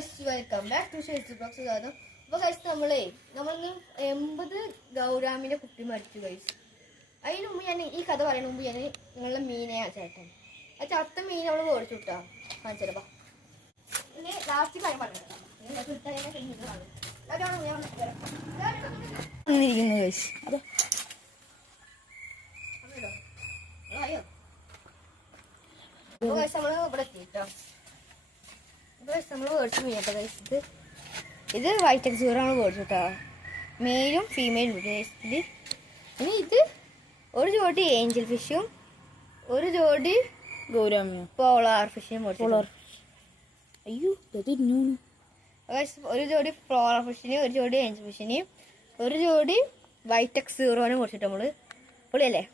Welcome back to Shez Box. അപ്പോൾ കഴിച്ച് നമ്മളിന്ന് 80 ഗൗരാമിന്റെ കുട്ടി മരിച്ചു കഴിച്ചു. അതിന് മുമ്പ് ഞാൻ ഈ കഥ പറയുന്ന മുമ്പ് ഞാൻ നിങ്ങളുടെ മീനെ ചേട്ടൻ ആ ചത്ത മീൻ അവള് മേടിച്ചു വിട്ടാ കാണിച്ചപ്പോ പിന്നെ ലാസ്റ്റ് കാര്യം പറഞ്ഞു നമ്മള് ഇവിടെ എത്തിട്ടോ. നമ്മൾ മേടിച്ചു മീനട്ടോ കഴിച്ചത്. ഇത് വൈറ്റ് എക്സ് ആണ് മേടിച്ചു കേട്ടോ. മെയിലും ഫീമെയിലും ഉണ്ട് ഇത്. ഇനി ഇത് ഒരു ജോഡി ഏഞ്ചൽ ഫിഷും ഒരു ജോഡി ഗൗരാമിയോ പോളാർ ഫിഷിനും മേടിച്ചു. അയ്യോ ഒരു ജോഡി പോളാർ ഫിഷിന്, ഒരു ജോഡി ഏഞ്ചൽ ഫിഷിന്, ഒരു ജോഡി വൈറ്റ് എക്സ് സീറോനെ മേടിച്ചിട്ട് നമ്മള് പൊളിയല്ലേ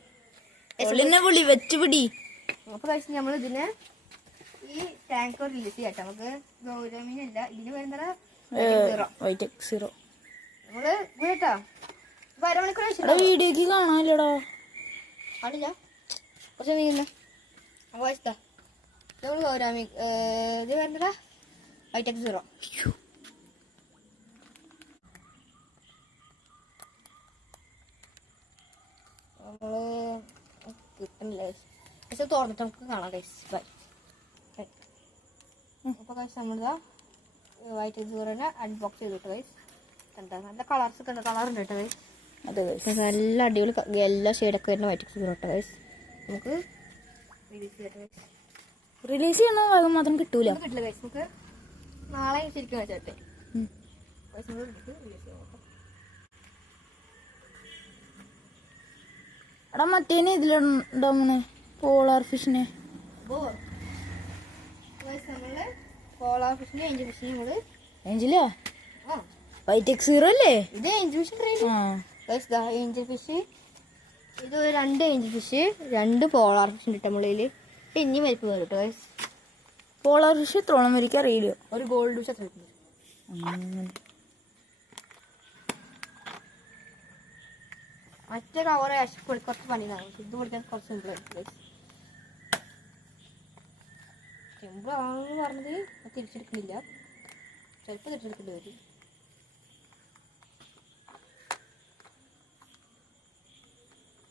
പൊളി വെച്ചുപിടി. അപ്പൊ കഴിച്ച് നമ്മൾ ഇതിനെ ഈ ടാങ്കർ റിലീസ് ചെയ്യാം. നമുക്ക് ഗൗരമീനല്ല, ഇതിന് വരുന്ന നമ്മള് കേട്ടോ അരമണിക്കൂർ വീഡിയോക്ക് കാണാനില്ലടാ കാണില്ല കുറച്ച് മീന വായിച്ചാ നമ്മൾ ഗൗരാമി ഇത് വരുന്നതാ വൈറ്റെക്സ് സീറോ. നമ്മള് കിട്ടുന്നില്ല പക്ഷെ തുറന്നിട്ട് നമുക്ക് കാണാം ഗൈസ്. ബൈ. അപ്പോൾ ഗൈസ് നമ്മളിതാ വൈറ്റ് സീറോനെ അൺബോക്സ് ചെയ്തിട്ട് ഗൈസ് കണ്ടാ നല്ല കളർസ് ഒക്കെ കളറുണ്ട് കേട്ടോ ഗൈസ്. അതെ ഗൈസ് നല്ല അടിപൊളി എല്ലാ ഷെയ്ഡൊക്കെ വരുന്ന വൈറ്റ് സീറോ കേട്ടോ ഗൈസ്. നമുക്ക് റിലീസ് ചെയ്യുന്ന ഭാഗം മാത്രം കിട്ടൂല, കിട്ടില്ല ഗൈസ്. നമുക്ക് നാളെ ശരിക്കും വെച്ചാട്ടെ റിലീസ് ചെയ്യാം. എടാ മറ്റേനെ ഇതിലുണ്ടാവുന്നേ പോളാർ ഫിഷിനെ. നമ്മള് പോളാർ ഫിഷിനെ ഏഞ്ചൽ ഫിഷിനെ നമ്മള് ഏഞ്ചലാ വൈറ്റ് എക്സ് സീറോ അല്ലേ ഇത് ഏഞ്ചൽ ഫിഷ്. ഏഞ്ചൽ ഫിഷ് ഇത് 2 ഏഞ്ചൽ ഫിഷ് 2 പോളാർ ഫിഷ് ഉണ്ട് നമ്മളില്. ഇനിയും വലിപ്പം വരും കേട്ടോ. പോളാർ ഫിഷ് എത്രോളം വരിക്കും അറിയില്ല. ഒരു ഗോൾഡ് ഫിഷ് എത്ര മറ്റേ കവർ കുറച്ച് പണിയാണ്. ഇത് കൊടുക്കാൻ കുറച്ച് സിമ്പിൾ ആയിരിക്കും. സിമ്പിൾ ആണെന്ന് പറഞ്ഞത് തിരിച്ചെടുക്കുന്നില്ല, ചിലപ്പോൾ തിരിച്ചെടുക്കേണ്ടി വരും.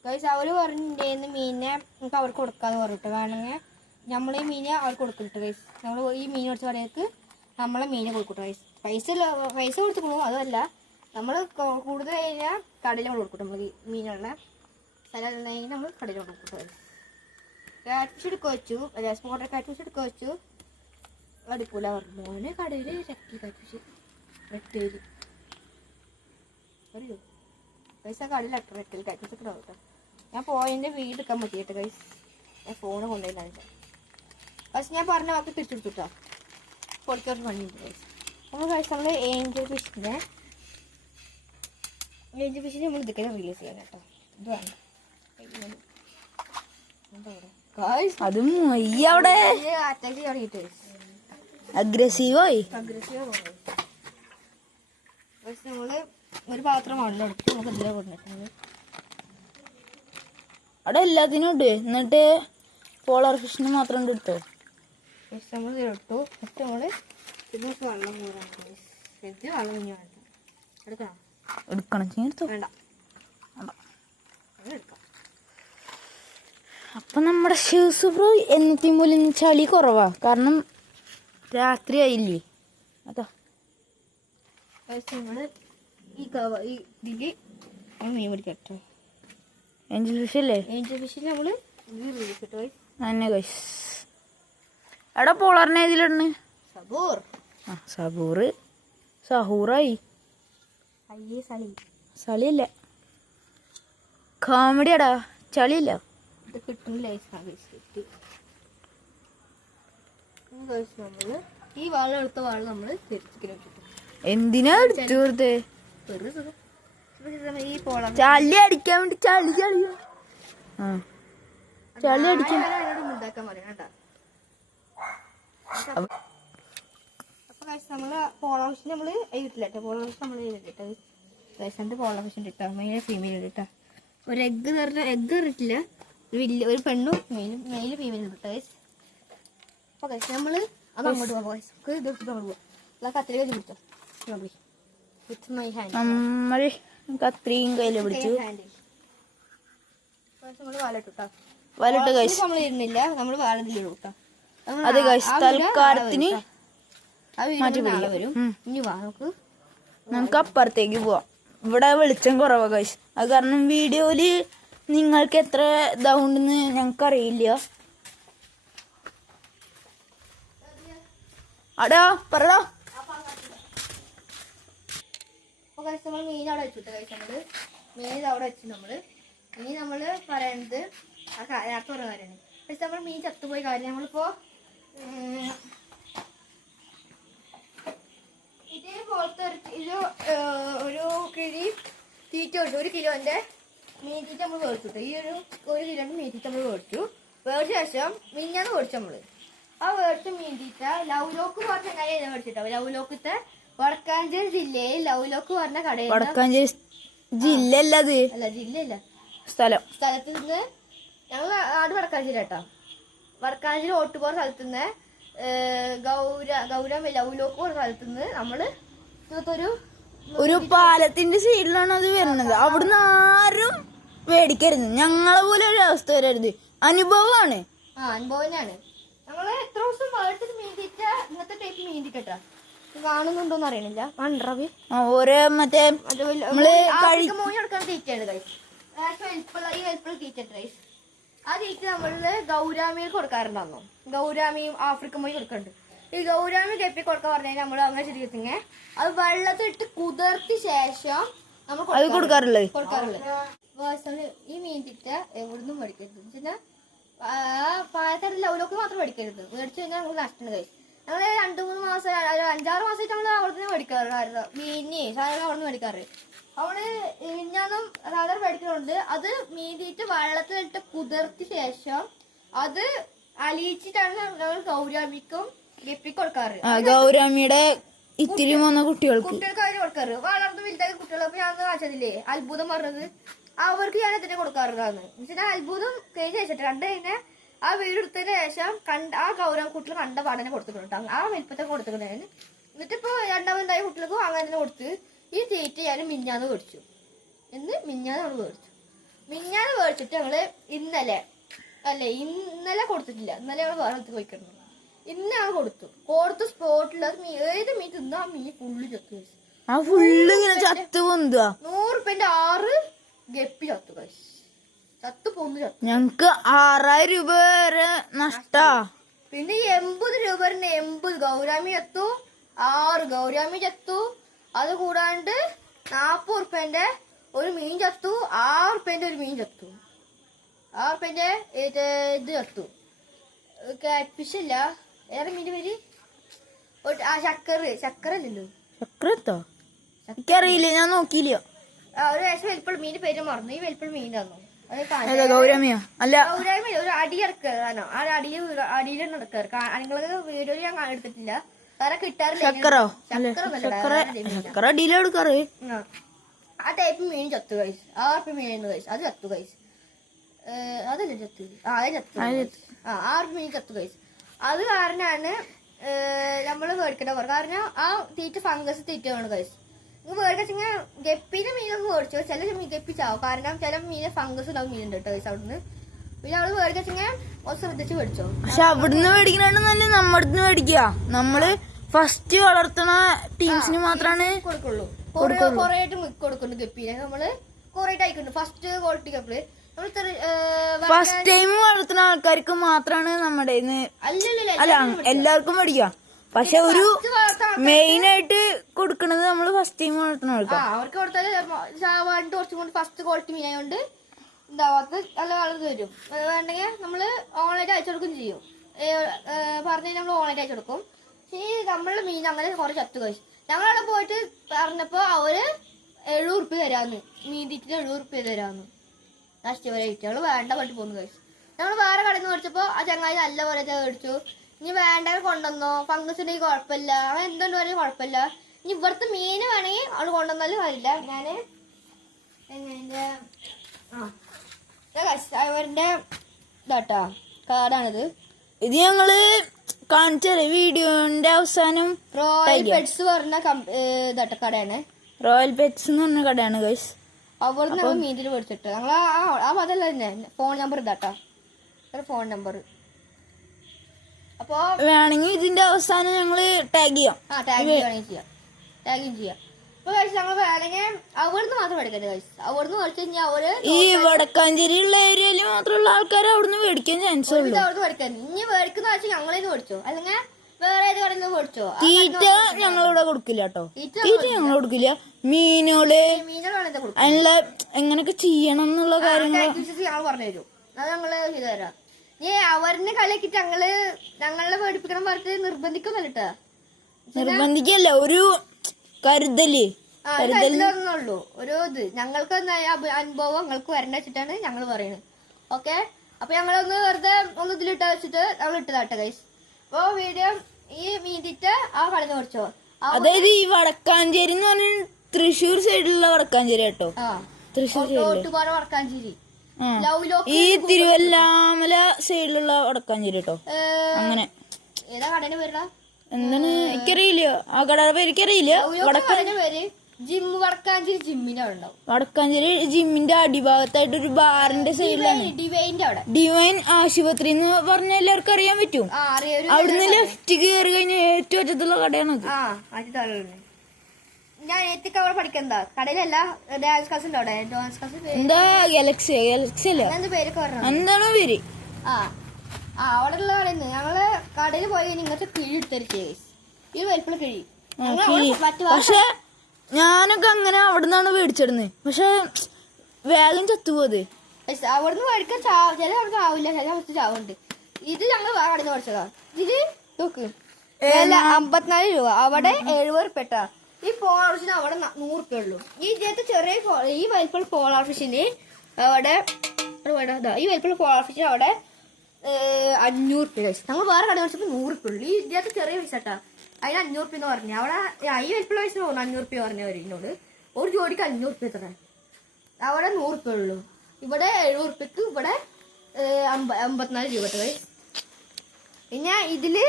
ഗൈസ് അവർ പറഞ്ഞിട്ടുണ്ടായിരുന്നു മീനെ നമുക്ക് അവർക്ക് കൊടുക്കാന്ന് പറഞ്ഞിട്ട്, വേണമെങ്കിൽ നമ്മളെ മീനെ അവർക്ക് കൊടുക്കിട്ട് ഗൈസ്. നമ്മൾ ഈ മീൻ മേടിച്ച കടയിലേക്ക് നമ്മളെ മീനെ കൊടുക്കട്ടെ ഗൈസ്. പൈസ കൊടുത്തിക്കണു അതല്ല, നമ്മൾ കൂടുതൽ കഴിഞ്ഞാൽ കടയിൽ കൊണ്ട് കൊടുക്കട്ടെ. നമ്മൾ ഈ മീനുള്ള സ്ഥലം നമ്മൾ കടയിൽ കൊണ്ട് കൊടുക്കട്ടെ ഗൈസ്. കാറ്റ് ഫിഷ് എടുക്കുക വെച്ചു, അല്ല സ്പോട്ടർ കാറ്റ് ഫിഷ് എടുക്കുക വെച്ചു. എടുക്കൂല പറഞ്ഞു മോനെ കടയിൽ ശക്തി കാറ്റ് ഫിഷ് വെട്ടേര് അറിയോ പൈസ കടയിൽ വെട്ടൽ കാറ്റ് ഫിഷ് ഒക്കെ കേട്ടോ. ഞാൻ പോയതിൻ്റെ വീട് എടുക്കാൻ പറ്റി കേട്ടോ ഗൈസ്. ഞാൻ ഫോണ് കൊണ്ടുപോയില്ല പക്ഷെ ഞാൻ പറഞ്ഞ വാക്ക് തിരിച്ചെടുത്തുട്ടോ. കൊടുത്തൊരു പണിയുണ്ട് ഗൈസ്. നമ്മൾ കഴിച്ച് നമ്മൾ ഏഞ്ചൽ ഫിഷിനെ നമ്മൾ ഇതൊക്കെ റിലീസ് ചെയ്യാൻ കേട്ടോ. ഇത് വേണം അതും അവിടെ അറ്റാക്ക് തുടങ്ങിയിട്ട് അഗ്രസീവായി. നമ്മള് ഒരു പാത്രം വെള്ളമെടുത്ത് നമുക്ക് ഇതിലെ കൊണ്ടിട്ട് അവിടെ എല്ലാത്തിനും ഉണ്ട്. എന്നിട്ട് പോളാർ ഫിഷിന് മാത്രം ഉണ്ട് എടുത്തോ. നമ്മൾ എടുത്തു. എന്നിട്ട് നമ്മള് ഇതിനൊക്കെ വെള്ളം കൂടാണ്. വെള്ളം കുഞ്ഞു വേണ്ട എടുക്കണം. എടുക്കണം എടുത്തോ. വേണ്ട എടുക്കാം. അപ്പൊ നമ്മുടെ ഷൂസ് ബ്രോ എന്നത്തെയും പോലെ ചളി കുറവാ, കാരണം രാത്രി ആയില്ലേ. അതാ നമ്മള് ഈ ഇതില് മീൻ പിടിക്കാം കേട്ടോ. ഏഞ്ചൽ ഫിഷ് അല്ലേ? ഏഞ്ചൽ ഫിഷിൽ നമ്മള് കിട്ടോ തന്നെ ഗൈസ്. എടാ പോളാറിനെ ഇതിലിടണ് സബൂർ. സബൂറ് സഹൂറായി. അയ്യേ സളി ചളിയല്ല, കോമഡിയാടാ, ചളിയില്ല. ഇത് കിട്ടുന്നില്ല. നമ്മള് ഈ വാളം എടുത്ത വാള് നമ്മള് തിരിച്ചിട്ട് എന്തിനാ എടുത്തു വെറുതെ ഈ പോളം ചളി അടിക്കാൻ വേണ്ടി ചളി അടിക്കാൻ ഉണ്ടാക്കാൻ പറയാം കേട്ടോ. അപ്പൊ നമ്മള് പോളാ ഫിഷ് നമ്മള് വീട്ടില്ല കേട്ടോ. പോളാ ഫിഷ് നമ്മള് കേട്ടോ. റേഷൻ്റെ പോളാ ഫിഷ് ഉണ്ട് കേട്ടോ. മെയിൻ ഫീമെയിൽ ഉണ്ട് കേട്ടോ. ഒരു എഗ്ഗ് നിറഞ്ഞ എഗ്ഗ് ഇട്ടില്ല. ഒരു പെണ്ണും മെയില് ഫീമെയിലും ഉണ്ട് കേട്ടോ. അപ്പൊ നമ്മള് അത് അങ്ങോട്ട് പോകാം. ഇത് അങ്ങോട്ട് പോവാം. കത്തിരിക്ക പിടിച്ചോ വിത്ത് മൈ ഹാൻഡ്. നമ്മൾ കത്രിയും കയ്യിൽ പിടിച്ചു. വലട്ട് ഗൈസ്. നമ്മൾ ഇരുന്നില്ല, നമ്മൾ വാഴതിലിടും കേട്ടോ. അത് ഗൈസ് തൽക്കാലത്തിന് മാറ്റി വരും. ഇനി വാ നമുക്ക് അപ്പുറത്തേക്ക് പോവാം. ഇവിടെ വെളിച്ചം കുറവാ ഗൈസ്. അത് കാരണം വീഡിയോയില് നിങ്ങൾക്ക് എത്ര ഇതാവുണ്ടെന്ന് ഞങ്ങൾക്കറിയില്ല. അടാ പറടാ. നമ്മൾ മീൻ അവിടെ വെച്ചിട്ട് നമ്മള് മീൻ അവിടെ വെച്ചു. ഇനി നമ്മള് പറയണത് നേരത്തെ പറഞ്ഞ കാര്യമാണ്. പക്ഷെ നമ്മൾ മീൻ ചത്തുപോയ കാര്യം നമ്മളിപ്പോ ഇതേപോലത്തെ ഒരു കിഴി തീറ്റ കൊടുത്തു. 1 കിലോന്റെ മീൻ തീറ്റ നമ്മൾ മേടിച്ചു. ഈ 1 കിലോന്റെ മീൻ തീറ്റ നമ്മൾ മേടിച്ച ശേഷം മിഞ്ഞാന്ന് മേടിച്ചു നമ്മള്. ആ മേടിച്ച മീൻ തീറ്റ ലൗലോക്ക് പറഞ്ഞ കടയിൽ മേടിച്ചിട്ടാവും. ലൗലോക്കത്തെ വടക്കാഞ്ചേരി ജില്ലയിൽ ലൗലോക്ക് പറഞ്ഞ കടയിൽ. വടക്കാഞ്ചേരി ജില്ലയല്ല, അത് അല്ല ജില്ലയല്ല, സ്ഥലത്ത് നിന്ന് ഞങ്ങൾ നാട് വടക്കാഞ്ചേരി കേട്ടോ. വടക്കാഞ്ചേരി ഓട്ടുപോറ സ്ഥലത്ത് നിന്ന് ഗൗരം ലൗലോക്ക് പറഞ്ഞ സ്ഥലത്ത് നിന്ന് നമ്മള് ഒരു പാലത്തിന്റെ സൈഡിലാണ് അത് വരുന്നത്. അവിടുന്ന് ആരും മേടിക്കരുത്. ഞങ്ങളെ പോലെ ഒരു അവസ്ഥ വരരുത്. അനുഭവമാണ്. അനുഭവം തന്നെയാണ്. ഞങ്ങള് എത്ര ദിവസം മേടിച്ചത് മീൻ തീറ്റ, ഇങ്ങനത്തെ ടൈപ്പ് മീൻ തീറ്റ കാണുന്നുണ്ടോന്ന് അറിയണില്ല. ഓരോ മറ്റേ മോണി എടുക്കാൻ തീറ്റയാണ് ഗൈസ്. ഈ ഹെൽപ്പുള്ള തീറ്റ ഗൈസ്. ആ തീറ്റ നമ്മള് ഗൗരാമിയിൽ കൊടുക്കാറുണ്ടായിരുന്നു. ഗൗരാമിയും ആഫ്രിക്കൻ മോയി കൊടുക്കുന്നുണ്ട്. ഈ ഗൗരാമി കെപ്പി കൊടുക്കാൻ പറഞ്ഞാൽ നമ്മൾ അങ്ങനെ ശരിക്കും അത് വെള്ളത്തിലിട്ട് കുതിർത്തി ശേഷം നമ്മൾ കൊടുക്കാറുള്ളത്. ഈ മീൻ തീറ്റ എവിടുന്നും മേടിക്കരുത്. പാലക്കാട് ലൗലോക്ക് മാത്രം മേടിക്കരുത്. മേടിച്ചു കഴിഞ്ഞാൽ നമുക്ക് നഷ്ടം കഴിയും. ഞങ്ങള് 2-3 മാസം 5-6 മാസമായിട്ട് നമ്മള് അവിടെ നിന്ന് മേടിക്കാറുണ്ടായിരുന്നു. മീന് സാധനം അവിടെ നിന്ന് മേടിക്കാറ്. അവിടെ മിഞ്ഞാന്നും സാധനം മേടിക്കുന്നുണ്ട്. അത് മീൻ തീറ്റ വെള്ളത്തിലിട്ട് കുതിർത്തി ശേഷം അത് അലിയിച്ചിട്ടാണ് നമ്മൾ ഗൗരാമിക്കും ഗപ്പിക്കും കൊടുക്കാറ്. ഗൗരാമിയുടെ ഇത്തിരി വന്ന കുട്ടികൾക്ക് അവര് കൊടുക്കാറ്. വളർന്ന് വലുതായ കുട്ടികളൊക്കെ ഞാൻ കാണിച്ചതില്ലേ അത്ഭുതം പറഞ്ഞത്, അവർക്ക് ഞാൻ ഇതിനെ കൊടുക്കാറുണ്ടാന്ന് വെച്ചാൽ അത്ഭുതം കഴിഞ്ഞ ശേഷം കണ്ടു കഴിഞ്ഞാൽ ആ വീട് എടുത്തതിന് ശേഷം ആ ഗൗരവ കുട്ടികൾ കണ്ട പാടനെ കൊടുത്തിട്ടുണ്ട്. ആ വലിപ്പത്തെ കൊടുത്തിട്ടുണ്ടായിരുന്നു. എന്നിട്ടിപ്പോ രണ്ടാമതായ കുട്ടികൾക്കും അങ്ങനെ തന്നെ കൊടുത്ത് ഈ തീറ്റ ഞാൻ മിഞ്ഞാന്ന് മേടിച്ചു. മിഞ്ഞാന്ന് നമ്മൾ മേടിച്ചു. മിഞ്ഞാന്ന് മേടിച്ചിട്ട് ഞങ്ങള് ഇന്നലെ കൊടുത്തിട്ടില്ല. ഇന്നലെ ഞങ്ങൾ വേറെ എടുത്ത് പോയിക്കിടന്നു. ഇന്ന് ഞങ്ങൾ കൊടുത്തു സ്പോട്ടിൽ. ഏത് മീൻ തിന്നാ മീൻ ഫുള്ള് ചത്തു. 100 രൂപന്റെ 6 ഗപ്പി ചത്തു കഴിച്ചു. ചത്തു പോന്ന് ചത്തു. ഞങ്ങക്ക് 6000 രൂപ വരെ നഷ്ടാ. പിന്നെ 80 രൂപ 80 ഗൗരാമി ചത്തു, 6 ഗൗരാമി ചത്തു. അത് കൂടാണ്ട് 40 രൂപന്റെ ഒരു മീൻ ചത്തു, 6 രൂപന്റെ ഒരു മീൻ ചത്തു, 6 രൂപന്റെ ഇത് ചത്തു. കാറ്റ് ഫിഷ് അല്ല, വേറെ മീൻ്റെ പേര് ചക്കരല്ലോ. ചക്രത്തോ എനിക്കറിയില്ല, ഞാൻ നോക്കിയില്ല. ഒരു വയസ്സ് വലിപ്പുള്ള മീൻ്റെ പേര് മറന്നു. ഈ വലിപ്പുള്ള മീൻ തന്നു. ഗൗരമിയോ അല്ല ഗൗരമി ഒരു അടി ഇറക്കാനോ ആ അടിയിൽ നടക്കാറ്. നിങ്ങൾക്ക് വീഡിയോ ഞാൻ എടുത്തിട്ടില്ല, വേറെ കിട്ടാറില്ല. ചക്കര അടിയിലെടുക്കാറ്. ആ ടൈപ്പ് മീൻ ചത്തു കഴിച്ചു. 6 മീൻ കഴിച്ചു. അത് ചത്തു കഴിച്ചു. അതല്ലേ ചത്തു? അത് ചത്തു. 6 മീൻ ചത്തു കഴിച്ചു. അത് കാരണമാണ് നമ്മള് മേടിക്കേണ്ട പറ. കാരണം ആ തീറ്റ ഫംഗസ് തീറ്റയാണ് കഴിച്ചു. നിങ്ങൾ മേടിക്കച്ചെങ്കിൽ ഗപ്പിന്റെ മീനൊക്കെ മേടിച്ചോ. ചില ഗപ്പി ചാവും. കാരണം ചില മീനെ ഫംഗസ് ഉണ്ടാവും മീനുണ്ട് കേട്ടോ കഴിച്ചു അവിടുന്ന്. പിന്നെ അവള് മേടിക്കച്ചെങ്കിൽ ഒന്ന് ശ്രദ്ധിച്ച് മേടിച്ചോ. പക്ഷെ അവിടുന്ന് മേടിക്കണ നല്ല നമ്മുടെ അടുത്ത് മേടിക്കുക. നമ്മള് ഫസ്റ്റ് വളർത്തുന്ന ടീംസിന് മാത്രമാണ് കൊടുക്കുള്ളൂ. കൊറേ ആയിട്ട് കൊടുക്കുന്നുണ്ട് ഗപ്പീനെ. നമ്മള് കൊറേ ആയിട്ട് അയക്കുന്നുണ്ട്. ഫസ്റ്റ് ക്വാളിറ്റി കപ്പില് ഫസ്റ്റ് ടൈം വളർത്തുന്ന ആൾക്കാർക്ക് മാത്രമാണ് നമ്മുടെ അല്ല എല്ലാവർക്കും മേടിക്കാം. പക്ഷെ ഒരു മെയിൻ ആയിട്ട് കൊടുക്കണത് നമ്മള് ഫസ്റ്റ് ടൈം വളർത്തുന്ന ആൾക്കാർ. അവർക്ക് കൊടുത്താൽ കുറച്ചും കൂടി ഫസ്റ്റ് ക്വാളിറ്റി മീനായോണ്ട് ഉണ്ടാവാത്ത നല്ല വളർന്നു വരും. വേണ്ടെങ്കിൽ നമ്മള് ഓൺലൈൻ അയച്ചു കൊടുക്കുകയും ചെയ്യും. പറഞ്ഞു നമ്മൾ ഓൺലൈൻ അയച്ചു കൊടുക്കും. ഈ നമ്മള് മീൻ അങ്ങനെ കുറെ ചത്തു കഴിച്ചു. ഞങ്ങളവിടെ പോയിട്ട് പറഞ്ഞപ്പോ അവര് 70 റുപ്യ തരാന്ന്. മീൻ തീറ്റിന് 70 റുപ്യ തരാന്ന്. നഷ്ടപരിയായിട്ട് ഞങ്ങള് വേണ്ട പറഞ്ഞിട്ട് പോന്നു കഴിച്ചു. ഞങ്ങൾ വേറെ കടയിൽ നിന്ന് മേടിച്ചപ്പോ ആ ചങ്ങായി നല്ല പോലെ മേടിച്ചു. ഇനി വേണ്ട കൊണ്ടുവന്നോ, ഫംഗസ് ഉണ്ടെങ്കിൽ കുഴപ്പമില്ല, അങ്ങനെ എന്തുകൊണ്ട് പറഞ്ഞാൽ കുഴപ്പമില്ല. ഇനി ഇവിടുത്തെ മീന് വേണമെങ്കിൽ അവള് കൊണ്ടുവന്നാലും കാര്യമില്ല. ഞാന് അവരുടെ ഇതാട്ടാ കാർഡാണിത്. ഇത് ഞങ്ങള് കാണിച്ചേ വീഡിയോന്റെ അവസാനം. റോയൽ പെറ്റ്സ് പറഞ്ഞ ഇതാട്ട കടയാണ്. റോയൽ പെറ്റ്സ് എന്ന് പറഞ്ഞ കടയാണ് ഗൈസ്. അവിടുന്ന് ഞങ്ങൾ മീനിൽ മേടിച്ചിട്ട് ഞങ്ങൾ ആ അതല്ല തന്നെ ഫോൺ നമ്പർ ഇതാട്ടാ, ഫോൺ നമ്പർ. അപ്പൊ വേണമെങ്കിൽ ഇതിന്റെ അവസാനം ഞങ്ങള് ടാഗ് ചെയ്യാം. ടാഗ് ചെയ്യാം. അപ്പൊ കഴിച്ച് ഞങ്ങൾ വേണമെങ്കിൽ അവിടുന്ന് മാത്രം മേടിക്കരുത് കഴിച്ച്. അവിടുന്ന് മേടിച്ചു കഴിഞ്ഞാൽ അവര് ഈ വടക്കാഞ്ചേരി ഉള്ള ഏരിയയില് മാത്രമുള്ള ആൾക്കാർ അവിടുന്ന് മേടിക്കാൻ ചാൻസ് ഉള്ളൂ. അവിടുന്ന് മേടിക്കാൻ ഇനി മേടിക്കുന്ന വെച്ചാൽ ഞങ്ങളേന്ന് മേടിച്ചോ, അല്ലെങ്കിൽ വേറെ ഏത് കടയിൽ നിന്ന് മേടിച്ചോ. തീറ്റ ഞങ്ങളിവിടെ കൊടുക്കില്ല കേട്ടോ, തീറ്റ ഞങ്ങൾ കൊടുക്കില്ല. മീനുകള് അതിനുള്ള എങ്ങനെയൊക്കെ ചെയ്യണം എന്നുള്ള കാര്യങ്ങൾ ഞങ്ങൾ പറഞ്ഞുതരും, അത് ഞങ്ങള് ചെയ്തു തരാം. ഈ അവരിനെ കളിയാക്കിട്ട് ഞങ്ങളെ പേടിപ്പിക്കണം പറഞ്ഞിട്ട് നിർബന്ധിക്കൊന്നല്ലോ. നിർബന്ധിക്കല്ല, ഒരു കരുതല് ഉള്ളൂ ഒരു ഇത്. ഞങ്ങൾക്ക് അനുഭവം ഞങ്ങൾക്ക് വരണ്ട വെച്ചിട്ടാണ് ഞങ്ങൾ പറയുന്നത്. ഓക്കെ, അപ്പൊ ഞങ്ങളൊന്ന് വെറുതെ ഒന്ന് ഇതിലിട്ട വെച്ചിട്ട് ഞങ്ങൾ ഇട്ടതാട്ടെ ഗൈസ്. അപ്പൊ വീഡിയോ ഈ മീനിട്ട് ആ കടന്ന് മേടിച്ചോ. അതായത് ഈ വടക്കാഞ്ചേരി എന്ന് പറഞ്ഞ തൃശ്ശൂർ സൈഡിലുള്ള വടക്കാഞ്ചേരി കേട്ടോ. തൃശ്ശൂർ വടക്കാഞ്ചേരി ഈ തിരുവല്ലാമല സൈഡിലുള്ള വടക്കാഞ്ചേരി കേട്ടോ. അങ്ങനെ ഏതാ കടന്റെ പേരാ എന്താണ് എനിക്കറിയില്ല, ആ കടയുടെ പേര് എനിക്കറിയില്ല. പേര് ജിമ്മ്, വടക്കാഞ്ചേരി ജിമ്മിന്റെ അവിടെ ഉണ്ടാവും. വടക്കാഞ്ചേരി ജിമ്മിന്റെ അടിഭാഗത്തായിട്ട് ഒരു ബാറിന്റെ സൈഡിലാണ് ഡിവൈന്റെ അവിടെ ഡിവൈൻ ആശുപത്രി എന്ന് പറഞ്ഞ എല്ലാവർക്കും അറിയാൻ പറ്റും. അവിടുന്ന് ലെഫ്റ്റ് കയറി കഴിഞ്ഞാൽ ഏറ്റവും അറ്റത്തുള്ള കടയാണത്. ഞാൻ ഏത്തിക്ക് അവിടെ പഠിക്കുന്നതാ കടയിലല്ല, ഡാൻസ് ക്ലാസ് ഉണ്ട് അവിടെ. ഡാൻസ് ക്ലാസ് എന്താ ഗാലക്സി അല്ല പേരൊക്കെ പറഞ്ഞു എന്താണോ പേര്. അവിടെ ഉള്ള കടയിൽ നിന്ന് ഞങ്ങള് കടയിൽ പോയി ഇങ്ങനത്തെ കിഴി എടുത്തരിച്ചേ, ഈ വലിപ്പുള്ള കിഴി. പക്ഷെ ഞാനൊക്കെ അങ്ങനെ അവിടെ നിന്നാണ് മേടിച്ചിടുന്നത്. പക്ഷെ വേഗം ചത്തുപോത്. അവിടുന്ന് മേടിക്കാൻ ചില അവിടെ ആവില്ല, ചില അവസ്ഥ ചാവുണ്ട്. ഇത് ഞങ്ങൾ കടയിൽ നിന്ന് മേടിച്ചതാ. ഇത് നോക്ക് 54 രൂപ, അവിടെ 70 റുപ്യ. ഈ പോളാർ ഫിഷിന് അവിടെ 100 റുപ്യ ഉള്ളൂ. ഈ ഇദ്ദേഹത്തെ ചെറിയ ഈ വലിപ്പുള്ള പോളാർ ഫിഷിന് അവിടെ ഈ വലിപ്പുള്ള പോളാർ ഫിഷിന് അവിടെ 500 റുപ്യ. ഞങ്ങൾ വേറെ കട മേടിച്ചപ്പോൾ 100 റുപ്യ ഉള്ളൂ. ഈ ഇദ്ദേഹത്തെ ചെറിയ പൈസ കേട്ടാ, അതിന് 500 റുപ്യ എന്ന് പറഞ്ഞു. അവിടെ ഈ വലിപ്പുള്ള പൈസ 500 റുപ്യ പറഞ്ഞവർ എന്നോട്. ഒരു ജോഡിക്ക് 500 റുപ്യ തരാൻ. അവിടെ 100 റുപ്യ ഉള്ളൂ. ഇവിടെ 70 റുപ്യക്ക് ഇവിടെ 54 രൂപ. പിന്നെ ഇതില്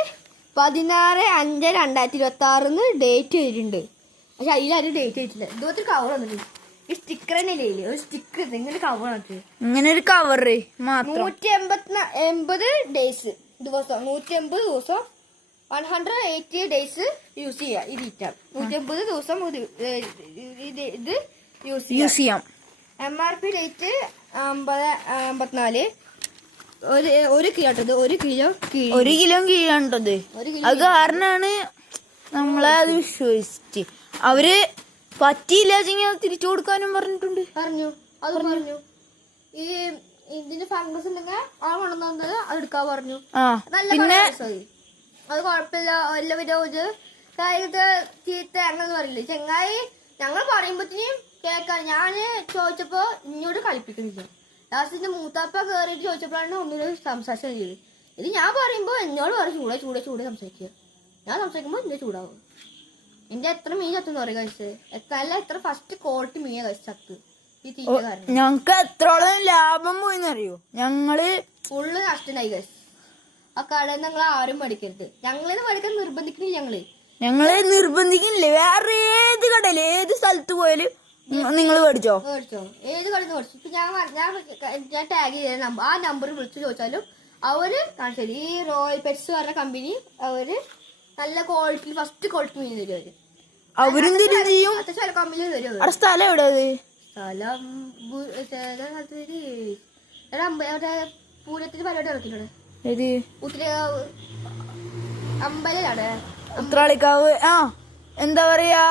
16/5/2026 ഡേറ്റ് വരുന്നുണ്ട്. പക്ഷെ അതിലാരും ഡേറ്റ് ആയിട്ടില്ല. ഇതുപോലത്തെ കവർ വന്നിട്ട് ഈ സ്റ്റിക്കർ തന്നെ ഇല്ലേ, ഒരു സ്റ്റിക്കർ ഇങ്ങനെ കവർ വന്നിട്ട് ഇങ്ങനെ ഒരു കവറ് മാത്രം. 180 ഡേയ്സ് ദിവസം, 180 ദിവസം 180 ഡേയ്സ് യൂസ് ചെയ്യാം. ഈ തീറ്റ 180 ദിവസം ഇത് യൂസ് ചെയ്യാം. MRP date 54. ഒരു കിലോ കീഴാണ്ടത്. അത് കാരണാണ് നമ്മളെ അത് വിശ്വസിച്ച് അവര് പറ്റിയില്ല അത് തിരിച്ചു കൊടുക്കാനും പറഞ്ഞിട്ടുണ്ട്. പറഞ്ഞു ഈ ഇതിന്റെ ഫംഗസ് ഉണ്ടെങ്കിൽ ആ കൊണ്ടുവന്നത് അത് എടുക്കാൻ പറഞ്ഞു. പിന്നെ അത് കുഴപ്പമില്ല, എല്ലാവിധ ചീത്ത അങ്ങനെ പറയില്ലേ ചെങ്ങായി. ഞങ്ങൾ പറയുമ്പോഴത്തേനും കേൾക്കാൻ ഞാന് ചോദിച്ചപ്പോ ഇങ്ങോട്ട് കളിപ്പിക്കുന്നില്ല. ലാസ്റ്റിന്റെ മൂത്താപ്പ കയറിയിട്ട് ചോദിച്ചപ്പോഴാണ് ഒന്നുകൂടെ സംസാരിച്ചത് ചെയ്ത്. ഇത് ഞാൻ പറയുമ്പോ എന്നോട് പറയും ചൂടെ സംസാരിക്കുക. ഞാൻ സംസാരിക്കുമ്പോ എന്റെ ചൂടാവും. എന്റെ എത്ര മീൻ ചത്തെന്ന് പറയും കഴിച്ച്, എത്ര ഫസ്റ്റ് ക്വാളിറ്റി മീൻ കഴിച്ച് ചത്ത് ഈ തീറ്റ കാരണം. ഞങ്ങക്ക് എത്രോളം ലാഭം പോയിന്നറിയോ? ഞങ്ങള് ഫുള്ള് നഷ്ടമായി കഴിച്ച്. ആ കടയിൽ ഞങ്ങൾ ആരും പഠിക്കരുത്. ഞങ്ങളിന്ന് പഠിക്കാൻ നിർബന്ധിക്കുന്നില്ല. ഞങ്ങള് നിർബന്ധിക്കുന്നില്ല. വേറെ ഏത് കടയില് ഏത് സ്ഥലത്ത് പോയാലും നിങ്ങൾ മേടിച്ചോ ഏത് കടയിൽ നിന്ന് മേടിച്ചു. ഇപ്പൊ ഞാൻ ടാഗ് ചെയ്ത ആ നമ്പർ വിളിച്ചു ചോദിച്ചാലും അവര് കാണിച്ചു. ഈ റോയൽ പെറ്റ്സ് പറഞ്ഞ കമ്പനി അവര് നല്ല ക്വാളിറ്റി ഫസ്റ്റ് ക്വാളിറ്റി മീൻ തരും. അവരും ചെയ്യും. കമ്പനി തരും. സ്ഥലം എവിടെ? സ്ഥലം പൂരത്തിന് പരിപാടി നടക്കുന്നുണ്ട്. അമ്പലാണ് ഉത്രാളിക്കാവ്. എന്താ പറയാ,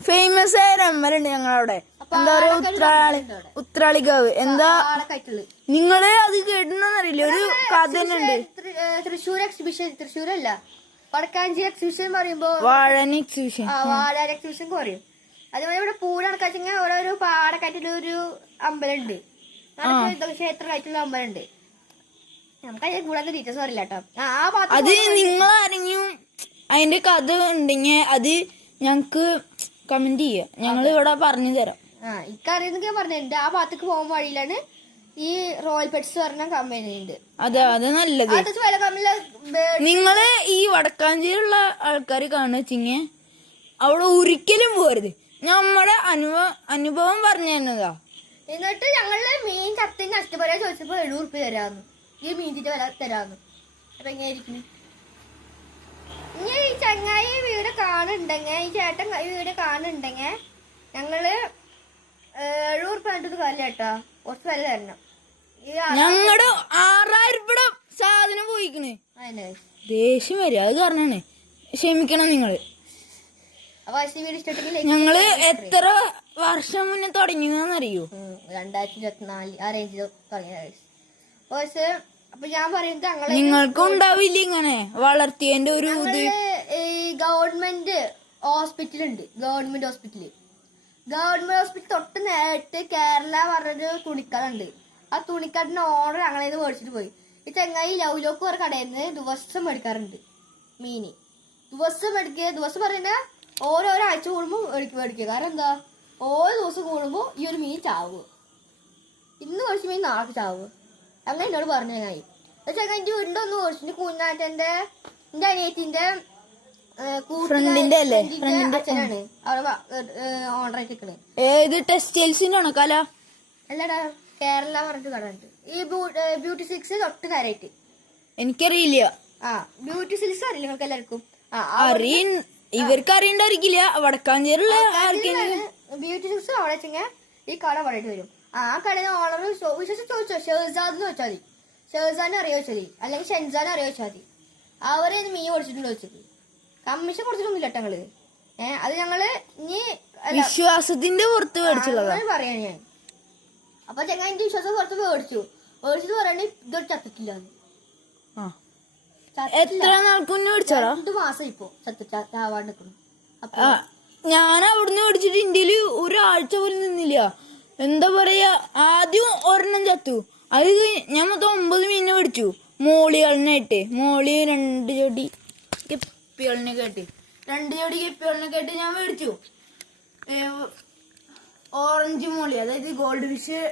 ഫേമസ് ആയ അമ്പലുണ്ട് ഞങ്ങളവിടെ. എന്താ പറയാ, ഉത്രാളിക്കാവ്. എന്താ നിങ്ങള് അത് കേട്ടിട്ടുണ്ടോന്നറിയില്ല, ഒരു കഥ തന്നെ ഉണ്ട്. തൃശ്ശൂർ എക്സിബിഷൻ, തൃശ്ശൂരല്ല വടക്കാഞ്ചേരി എക്സിബിഷൻ പറയുമ്പോ വാഴാൻ എക്സിബിഷൻ പറയും. അതുപോലെ ഇവിടെ പൂരം നടക്കാച്ചെങ്കിൽ ഓരോരോ പാടക്കായിട്ടുള്ള അമ്പലമുണ്ട്, ക്ഷേത്രമായിട്ടുള്ള അമ്പലമുണ്ട്. നമുക്ക് അതിന്റെ കൂടാതെ ഡീറ്റെയിൽസ് അറിയില്ല കേട്ടോ. അത് നിങ്ങൾ ആരെങ്കിലും അതിന്റെ കഥ ഉണ്ടെങ്കിൽ അത് ഞങ്ങക്ക് കമന്റ് ചെയ്യാം, ഞങ്ങൾ ഇവിടെ പറഞ്ഞു തരാം. ഇക്കറിയുന്നൊക്കെ പറഞ്ഞിട്ടുണ്ട്. ആ ഭാഗത്തേക്ക് പോകാൻ വഴിയിലാണ് ഈ റോയൽ പെറ്റ്സ് പറഞ്ഞ കമ്പനി ഉണ്ട്. അതെ, അത് നല്ലത്. നിങ്ങള് ഈ വടക്കാഞ്ചേരിയുള്ള ആൾക്കാർ കാണുവെച്ചിങ്ങ അവിടെ ഒരിക്കലും പോരുത്. നമ്മുടെ അനുഭവം പറഞ്ഞു തന്നതാ. എന്നിട്ട് ഞങ്ങള് മീൻ ചത്തിന് നഷ്ടപ്പെടാൻ ചോദിച്ചപ്പോ 70 ഉറുപ്പ്യ തരാന്ന്, ഈ മീൻ തീറ്റ തരാന്ന്. അപ്പൊ എങ്ങനെയായിരിക്കും? ഇനി ഈ ചങ്ങായി വീട് കാണുന്നുണ്ടെങ്കിൽ, ഈ ചേട്ടൻ ഈ വീട് കാണുന്നുണ്ടെങ്കിൽ ഞങ്ങള് 70 ഉറുപ്പ്യ കണ്ടിട്ട് കാര്യമില്ല കേട്ടോ, കുറച്ച് വില തരണം. ഞങ്ങളുടെ 6000 രൂപ സാധനം പോയിക്കണ്. ദേഷ്യം വരും, അത് കാരണമാണ്. ക്ഷമിക്കണം നിങ്ങള്. ഞങ്ങള് എത്ര വർഷം മുന്നേ തുടങ്ങിയെന്നറിയോ? 2024 ആ റേഞ്ചിൽ തുടങ്ങിയ. അപ്പൊ ഞാൻ പറയുന്നത് നിങ്ങൾക്കും ഉണ്ടാവില്ല ഇങ്ങനെ വളർത്തിയതിന്റെ ഒരു ഇത്. ഗവൺമെന്റ് ഹോസ്പിറ്റൽ ഉണ്ട്, ഗവൺമെന്റ് ഹോസ്പിറ്റൽ തൊട്ട് നേരിട്ട് കേരള പറഞ്ഞൊരു തുണിക്കടുണ്ട്. ആ തുണിക്കടിന്റെ ഓർഡർ ഞങ്ങളേന്ന് മേടിച്ചിട്ട് പോയി. ഈ ചങ്ങായി ലൗലോക്ക് ഒരു കടയിൽ നിന്ന് ദിവസം മേടിക്കാറുണ്ട് മീന്. ദിവസം പറയുന്ന ഓരോരോ ആഴ്ച കൂടുമ്പോ മേടിക്കുക. കാരണം എന്താ, ഓരോ ദിവസം കൂടുമ്പോ ഈ ഒരു മീൻ ചാവുക. ഇന്ന് മേടിച്ച മീൻ നാളെ ചാവുക. അങ്ങനെ എന്നോട് പറഞ്ഞു ചങ്ങായി. ചങ്ങായി എന്റെ വീടിന്റെ ഒന്ന് മേടിച്ചിട്ട് കുഞ്ഞാറ്റന്റെ എന്റെ അനിയത്തിന്റെ അച്ഛനാണ് അവിടെ ഓർഡർ ആയിട്ട് നിൽക്കണേ. ഏത് ടെക്സ്റ്റൈൽസിന്റെ ആണോ കല? അല്ലടാ, കേരള പറഞ്ഞിട്ട് കട ഉണ്ട്. ഈ ബ്യൂട്ടി സിൽക്സ് തൊട്ട് കാര്യമായിട്ട്. എനിക്കറിയില്ല. ബ്യൂട്ടി സിൽക്സ് അറിയില്ല നിങ്ങൾക്ക് എല്ലാവർക്കും? ഇവർക്ക് അറിയണ്ടായിരിക്കില്ല. വടക്കാഞ്ചേരിയുള്ള ബ്യൂട്ടി സിൽക്സ് അവിടെ വെച്ചെങ്കിൽ ഈ കട പറയിട്ട് വരും. ആ കടയിൽ ഓണർ വിശ്വസിച്ച് ചോദിച്ചോ, ഷെഹസാദ് വെച്ചാൽ മതി. ഷെഹസാദിനെ അറിയാൻ വെച്ചാൽ മതി, അല്ലെങ്കിൽ ഷെൻസാനെ അറിയാൻ വെച്ചാൽ മതി. അവരെ മീൻ കൊടുത്തിട്ടുണ്ട് വെച്ചത്. കമ്മീഷൻ കൊടുത്തിട്ടൊന്നുമില്ല ഞങ്ങള്. അത് ഞങ്ങള് ഇനി വിശ്വാസത്തിന്റെ പുറത്ത് മേടിച്ചുള്ളതാണ് പറയാൻ ഞാൻ. അപ്പൊ ചെങ്ങ എന്റെ വിശ്വാസം പുറത്ത് മേടിച്ചിട്ട് പറയണേ ഇതൊരു ചത്തിട്ടില്ല. എത്ര നാൾക്ക് മുന്നേ മേടിച്ചോ? 2 മാസം ഇപ്പൊ ചാവാണ്ട് നിൽക്കണം. ഞാൻ അവിടുന്ന് മേടിച്ചിട്ട് ഇന്ത്യയില് ഒരാഴ്ച പോലും നിന്നില്ല. എന്താ പറയാ, ആദ്യം ഒരെണ്ണം ചത്തു. അത് ഞാൻ മൊത്തം 9 മീനിനെ മേടിച്ചു. മോളികളിനായിട്ട് മോളി 2 ജോഡി ഗപ്പികളിനൊക്കെ ആയിട്ട് 2 ജോഡി ഗപ്പികളിനൊക്കെ ആയിട്ട് ഞാൻ മേടിച്ചു. ഓറഞ്ച് മോളി, അതായത് ഗോൾഡ് ഫിഷ്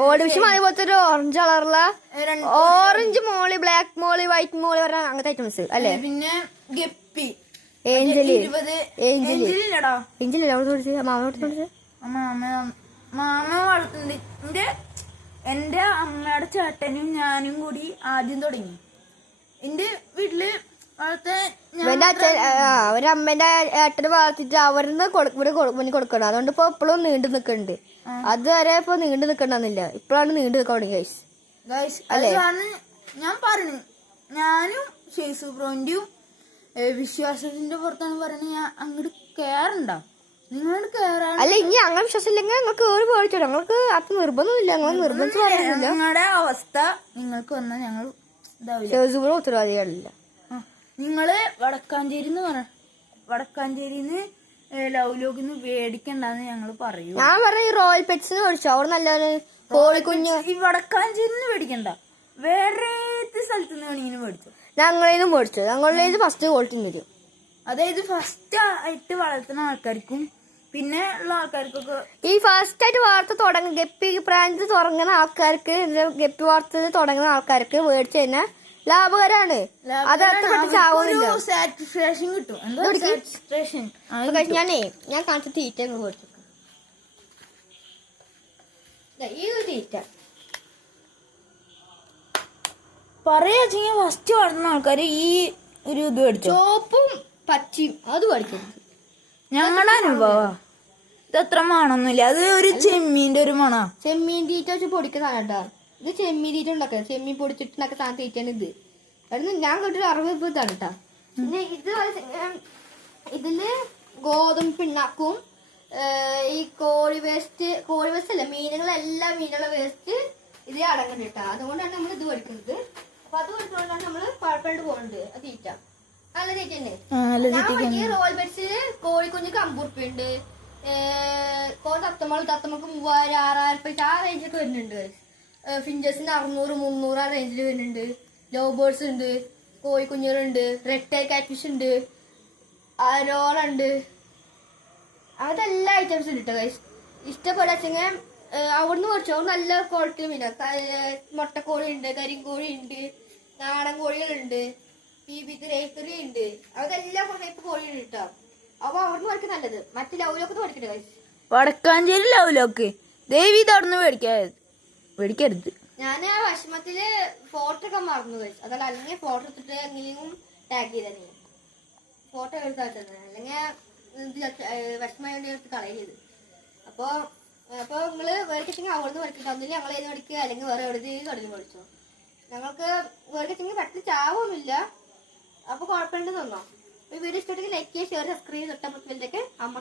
അതേപോലത്തെ ഒരു ഓറഞ്ച് കളറുള്ള ഓറഞ്ച് മോളി, ബ്ലാക്ക് മോളി, വൈറ്റ് മോളി പറഞ്ഞ അങ്ങനത്തെ ഐറ്റംസ് അല്ലേ. പിന്നെ ഗപ്പി, മാമ വളർത്തുന്നുണ്ട്. എന്റെ അമ്മയുടെ ചേട്ടനും ഞാനും കൂടി ആദ്യം തുടങ്ങി. എന്റെ വീട്ടില് അവരമ്മേന്റെ ഏട്ടന് വളർത്തിട്ട് അവരിന്ന് മുന്നിൽ കൊടുക്കണം. അതുകൊണ്ട് ഇപ്പൊ ഇപ്പോഴും നീണ്ടു നിക്കുന്നുണ്ട്. അതുവരെ ഇപ്പൊ നീണ്ടു നിക്കണ്ടെന്നില്ല, ഇപ്പോഴാണ് നീണ്ടു നിക്കാൻ തുടങ്ങി അല്ലേ. ഞാൻ പറഞ്ഞു, ഞാനും ഷെയ്സു ബ്രോന്റെയും വിശ്വാസത്തിന്റെ പുറത്താണ് പറയുന്നത്. ഞാൻ അങ്ങോട്ട് കേറണ്ട, നിങ്ങളോട് കേറാൻ. അല്ല, ഇനി അങ്ങനെ വിശ്വാസം ഇല്ലെങ്കിൽ ഞങ്ങൾക്ക് ഒരു പേടിച്ചോ, ഞങ്ങൾക്ക് അത് നിർബന്ധമില്ല. ഞങ്ങൾ നിർബന്ധിച്ച് പറയുന്നില്ല. ഞങ്ങളുടെ അവസ്ഥ നിങ്ങൾക്ക് വന്നാൽ ഞങ്ങൾ ഷെയ്സു ബ്രോ ഉത്തരവാദികളില്ല. നിങ്ങള് വടക്കാഞ്ചേരിന്ന് ലൗലോക്കിന്ന് മേടിക്കണ്ടെന്ന് ഞങ്ങൾ പറയൂ. ഞാൻ പറഞ്ഞ റോയൽ പെറ്റ്സിന് മേടിച്ചോ, അവിടെ നല്ലൊരു കോഴിക്കുഞ്ഞ്. ഈ വടക്കാഞ്ചേരിന്ന് മേടിക്കണ്ട, വേറെ സ്ഥലത്ത് നിന്ന് വേണമെങ്കിലും മേടിച്ചോ. ഞങ്ങളേന്ന് മേടിച്ചോ, ഞങ്ങളേത് ഫസ്റ്റ് ക്വാളിറ്റി വരും. അതായത് ഫസ്റ്റ് ആയിട്ട് വളർത്തുന്ന ആൾക്കാർക്കും പിന്നെ ഉള്ള ആൾക്കാർക്കൊക്കെ ഈ ഫസ്റ്റ് ആയിട്ട് വളർത്ത തുടങ്ങുന്ന ഗപ്പി ബ്രാഞ്ച് തുടങ്ങുന്ന ആൾക്കാർക്ക്, ഗപ്പി വളർത്തൽ തുടങ്ങുന്ന ആൾക്കാർക്ക് മേടിച്ചു കഴിഞ്ഞാൽ ലാഭകരമാണ്. അത് അത്രപ്പെട്ട് ചാവുന്നില്ല, സാറ്റിസ്ഫാക്ഷൻ കിട്ടും. ഞാൻ കാണിച്ച തീറ്റ മേടിച്ചു. ഈ തീറ്റ പറയാ ഫസ്റ്റ് വളർത്തുന്ന ആൾക്കാര് ഈ ഒരു ഇത് മേടിച്ചു. ചോപ്പും പച്ചയും അത് മേടിക്കരുത്. ഞങ്ങളുടെ അനുഭവ ഇതത്ര മണമൊന്നുമില്ല. അത് ഒരു ചെമ്മീന്റെ ഒരു മണ. ചെമ്മീൻ തീറ്റ വെച്ച് പൊടിക്കുന്ന സാധനം. ഇത് ചെമ്മീൻ തീറ്റ ഉണ്ടാക്കുക, ചെമ്മീൻ പൊടിച്ചിട്ടുണ്ടാക്കുന്ന സാധനം തീറ്റയാണ് ഇത്. അതായത് ഞാൻ കേട്ടൊരു 60 ഇതാണ് കേട്ടാ. പിന്നെ ഇതില് ഗോതമ്പ് പിണ്ണാക്കും ഈ കോഴി വേസ്റ്റ് അല്ല, എല്ലാ മീനുകളുടെ വേസ്റ്റ് ഇതിൽ അടങ്ങുന്നുണ്ട് കേട്ടാ. അതുകൊണ്ടാണ് നമ്മൾ ഇത് പഠിക്കുന്നത്. അപ്പൊ അത് പഠിച്ചുകൊണ്ടാണ് നമ്മള് കുഴപ്പമിട്ട് പോകുന്നുണ്ട്. ആ തീറ്റ നല്ല തീറ്റ തന്നെ. ഈ റോയൽ ബെഡ്സിൽ കോഴിക്കുഞ്ഞ് 50 ഉറുപ്പിയുണ്ട്. തത്തമ്മക്ക് 3000, 6000 ആ റേഞ്ചൊക്കെ വരുന്നുണ്ട്. ഫിഞ്ചേഴ്സിന് 600, 300 ആ റേഞ്ചിൽ വരുന്നുണ്ട്. ലവ് ബേർഡ്സ് ഉണ്ട്, കോഴിക്കുഞ്ഞുകളുണ്ട്, റെഡ് ടൈ കാറ്റ്ഫിഷ് ഉണ്ട്, അരോളുണ്ട്, അങ്ങനത്തെ എല്ലാ ഐറ്റംസും ഉണ്ട് കേട്ടോ. ഇഷ്ടപ്പെടാച്ചെങ്കിൽ അവിടുന്ന് മേടിച്ചു. അവിടെ നല്ല ക്വാളിറ്റി മീനാ. മുട്ടക്കോഴി ഉണ്ട്, കരിങ്കോഴി ഉണ്ട്, നാടൻ കോഴികളുണ്ട്, PB3 ഉണ്ട്. അതെല്ലാം ടൈപ്പ് കോഴി ഉണ്ട് കേട്ടോ. അപ്പൊ അവിടുന്ന് മേടിക്കാൻ നല്ലത്. മറ്റു ലൗലൊക്കെ മേടിക്കട്ടെ ഗൈസ്. വടക്കാഞ്ചേരി ലൗലോക്ക് ദേവി തടന്ന് മേടിക്കരുത്. ഞാൻ ആ വിഷമത്തില് ഫോട്ടോ ഒക്കെ മറന്നു ഗൈസ്. അതല്ല, അല്ലെങ്കിൽ ഫോട്ടോ എടുത്തിട്ട് എങ്ങനെയും ടാഗ് ചെയ്തേ. ഫോട്ടോ എടുത്താൽ അല്ലെങ്കിൽ വിഷമമായോണ്ട് എടുത്ത് കളയരുത്. അപ്പൊ നിങ്ങള് മേടിച്ചിട്ടെങ്കിൽ അവിടുന്ന് മേടിക്കട്ടെ. ഒന്നില്ല ഞങ്ങൾ ഏത് മേടിക്കുക, അല്ലെങ്കിൽ വേറെ എവിടെ തുടങ്ങി മേടിച്ചോ. ഞങ്ങൾക്ക് മേടിച്ചിട്ടെങ്കിൽ പെട്ടെന്ന് ചാവൊന്നുമില്ല. അപ്പൊ കുഴപ്പമുണ്ടെന്ന് തോന്നോ. ഈ വീഡിയോ ഇഷ്ടപ്പെട്ടെങ്കിൽ ലൈക്ക് ചെയ്യുക, ഷെയർ, സബ്സ്ക്രൈബ്, തൊട്ടപ്പുറത്തേക്ക് അമ്മ